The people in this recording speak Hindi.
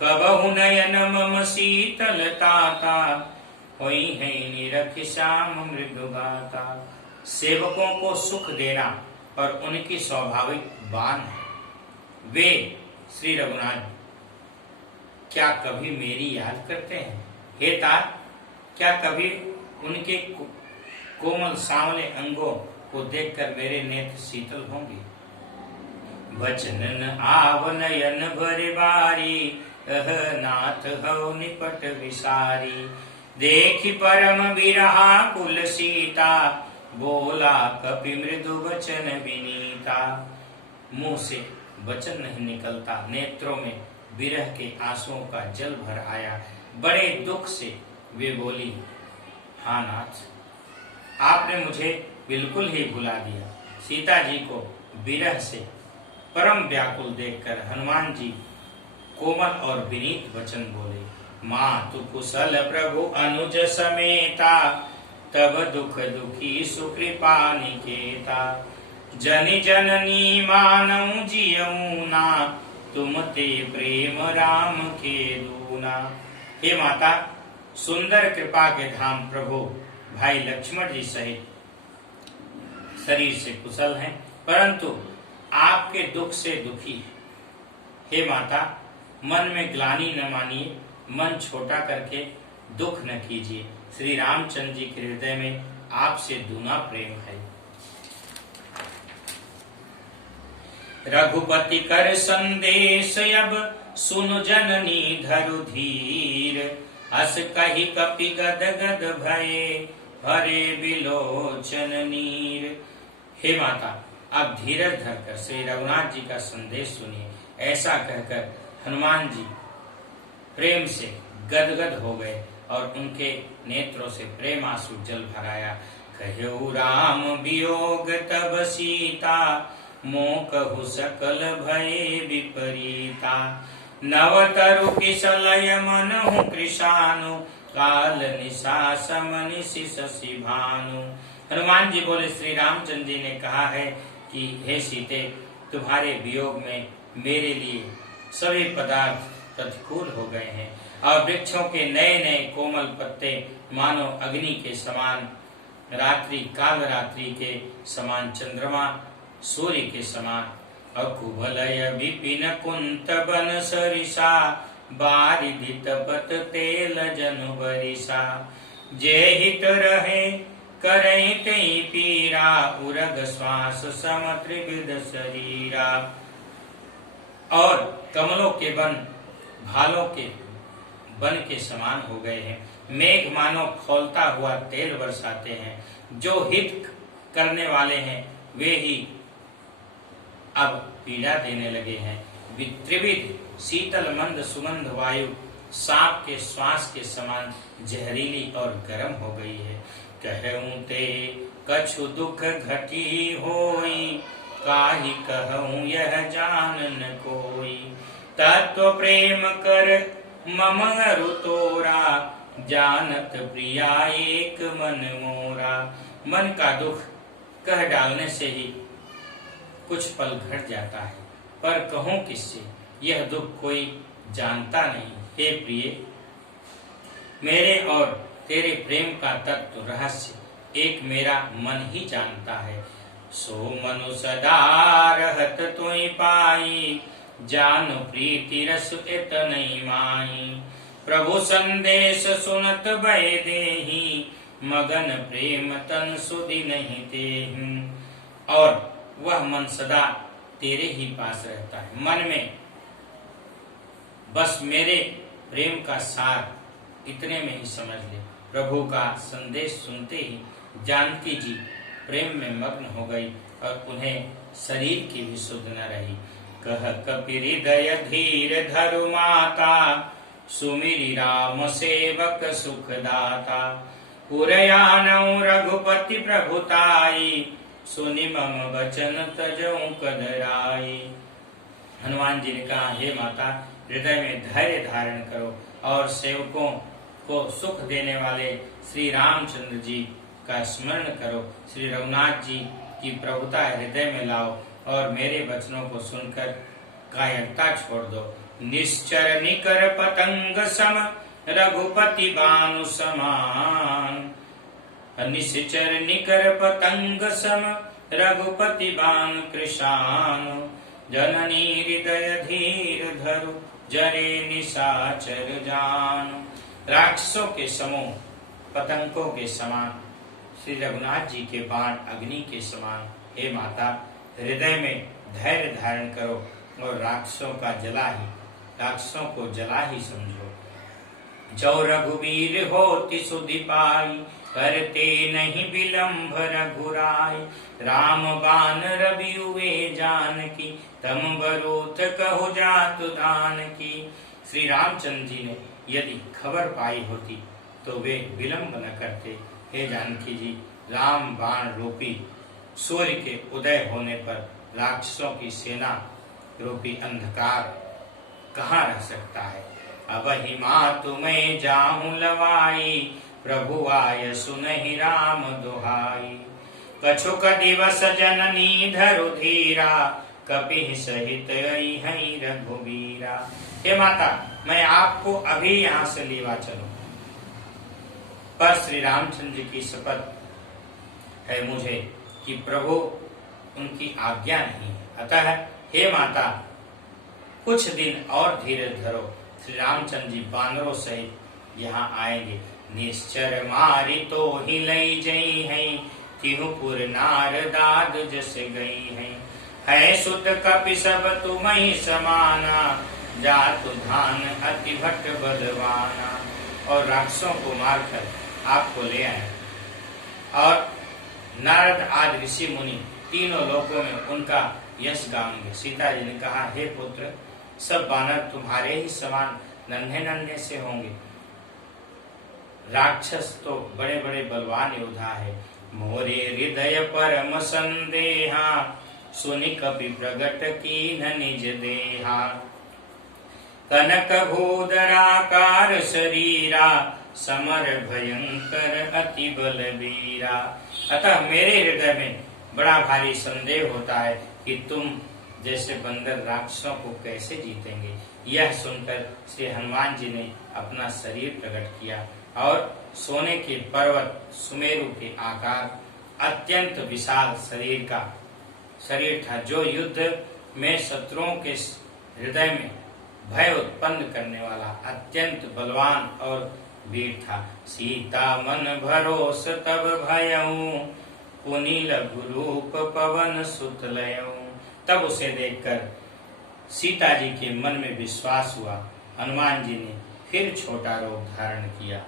कबहु नयन मम शीतलताता, होई है निरख श्याम मृदुगाता। सेवकों को सुख देना और उनकी स्वाभाविक बान है। वे श्री रघुनाथ क्या कभी मेरी याद करते हैं? हे तात, क्या कभी उनके कोमल सांवले अंगों को देखकर मेरे नेत्र शीतल होंगे? बचनन आव नयन भर बारी, नाथ हौ निपट विसारी। देखी परम बिरहा कुल सीता, बोला कपि मृदु वचन विनीता। मुंह से वचन नहीं निकलता, नेत्रों में विरह के आंसुओं का जल भर आया। बड़े दुख से वे बोली, हाँ नाथ, आपने मुझे बिल्कुल ही भुला दिया। सीता जी को विरह से परम व्याकुल देखकर हनुमान जी कोमल और विनीत वचन बोले, मातु कुशल प्रभु अनुज समेता, तब दुख दुखी सुकृपा निकेता। जनि जननी मानऊ जियऊ ना, तुम ते प्रेम राम के दूना। हे माता, सुंदर कृपा के धाम प्रभु भाई लक्ष्मण जी सहित शरीर से कुशल हैं, परंतु आपके दुख से दुखी है। हे माता, मन में ग्लानि न मानिए, मन छोटा करके दुख न कीजिए। श्री रामचंद्र जी के हृदय में आपसे दूना प्रेम है। रघुपति कर संदेश अब सुन जननी धरु धीर, हस कही कपि गद गद भये, भरे बिलोचन नीर। हे माता, आप धीरज धरकर श्री रघुनाथ जी का संदेश सुनिए। ऐसा कहकर हनुमान जी प्रेम से गदगद हो गए और उनके नेत्रों से प्रेम आंसु जल भराया। कहु राम वियोग तब सीता, मोकहु सकल भये विपरीता। नवतरु किसलय मनहु कृशानु, काल निशा समनिशि शशि भानु। हनुमान जी बोले, श्री रामचंद्र जी ने कहा है कि हे सीते, तुम्हारे वियोग में मेरे लिए सभी पदार्थ प्रतिकूल हो गए हैं और वृक्षों के नए नए कोमल पत्ते मानो अग्नि के समान, रात्रि काल रात्रि के समान, चंद्रमा सूर्य के समान। अकुभलय विपिन कुंत बन सरिसा, बारिधि तपत तेल जनु बरिसा। जे हित रहे करई तई पीरा, उरग श्वास सम त्रिविध शरीरा। और कमलों के वन भालों के वन के समान हो गए हैं। मेघ मानो खौलता हुआ तेल बरसाते हैं। जो हित करने वाले हैं वे ही अब पीड़ा देने लगे हैं। त्रिविध शीतल मंद सुगंध वायु सांप के श्वास के समान जहरीली और गर्म हो गई है। कहूं ते कछु दुख घटी होई, काहि कहूं यह जान न कोई। तत्व प्रेम कर मम अरु तोरा, जानत प्रिया एक मन मोरा। मन का दुख कह डालने से ही कुछ पल घट जाता है, पर कहूं किससे, यह दुख कोई जानता नहीं। हे प्रिय, मेरे और तेरे प्रेम का तत्व रहस्य एक मेरा मन ही जानता है। सो मनु सदा रहत तुई पाई, जानु प्रीति रस इतनई माई। प्रभु संदेश सुनत भय देहि, मगन प्रेम तन सुधि नहीं तेहि। और वह मन सदा तेरे ही पास रहता है। मन में बस मेरे प्रेम का सार इतने में ही समझ ले। प्रभु का संदेश सुनते ही जानकी जी प्रेम में मग्न हो गई और उन्हें शरीर की भी सुध न रही। कह कपि हृदय धीर धरु माता, सुमिरि राम सेवक सुखदाता। पुरयानौ रघुपति प्रभुताई, सुनि मम वचन तजऊ कदराई। हनुमान जी ने कहा, हे माता, हृदय में धैर्य धारण करो और सेवकों को सुख देने वाले श्री रामचंद्र जी का स्मरण करो। श्री रघुनाथ जी की प्रभुता हृदय में लाओ और मेरे वचनों को सुनकर कायरता छोड़ दो निश्चर निकर पतंग सम रघुपति बानु समान। निश्चर निकर पतंग सम रघुपति बान कृशानु। जननी हृदय धीर धरु जरे निशाचर जानु। राक्षसों के समूह पतंगों के समान, श्री रघुनाथ जी के बाण अग्नि के समान। हे माता, हृदय में धैर्य धारण करो और राक्षसों को जला ही समझो। जो रघुवीर होति सुधि पाई, करते नहीं विलंब रघुराई। राम बान रवि हुए जानकी, तम बरोत कहु जातु दान की। श्री रामचंद्र जी ने यदि खबर पाई होती तो वे विलंब न करते। हे जानकी जी, राम बाण रूपी सूर्य के उदय होने पर राक्षसों की सेना रूपी अंधकार कहाँ रह सकता है। अब ही मातु मैं जाहूं लवाई, प्रभु आय सुनहि राम दुहाई। कछुक दिवस जननी धरु धीरा, कपि सहित अइहै रघुबीरा। हे माता, मैं आपको अभी यहाँ से लेवा चलूं, पर श्री रामचंद्र की शपथ है मुझे कि प्रभु उनकी आज्ञा नहीं है। अतः हे माता, कुछ दिन और धीरज धरो। श्री रामचंद्र जी बानरों सहित यहाँ आएंगे। निश्चर मारी तो ही लई जई है, तिहुपुर नारदाद जस गई है सुत कपि सब तुम्हि समाना, जातु धान अति भट बलवाना। और राक्षसों को मारकर आपको ले आए और नारद आदि ऋषि मुनि तीनों लोकों में उनका यश गाएंगे। सीता जी ने कहा, हे पुत्र, सब बानर तुम्हारे ही समान नन्हे नन्हे से होंगे। राक्षस तो बड़े बड़े बलवान योद्धा है। मोरे हृदय परम संदेहा, सुनि कपि प्रगट कीन्ह निज देहा। कनक भूधराकार शरीरा, समर भयंकर अति बलबीरा। अतः मेरे हृदय में बड़ा भारी संदेह होता है कि तुम जैसे बंदर राक्षसों को कैसे जीतेंगे। यह सुनकर श्री हनुमान जी ने अपना शरीर प्रकट किया और सोने के पर्वत सुमेरु के आकार अत्यंत विशाल शरीर था, जो युद्ध में शत्रुओं के हृदय में भय उत्पन्न करने वाला अत्यंत बलवान और वीर था। सीता मन भरोस तब भयऊ, पुनि लघु रूप पवन सुत लयऊ। तब उसे देखकर सीता जी के मन में विश्वास हुआ। हनुमान जी ने फिर छोटा रूप धारण किया।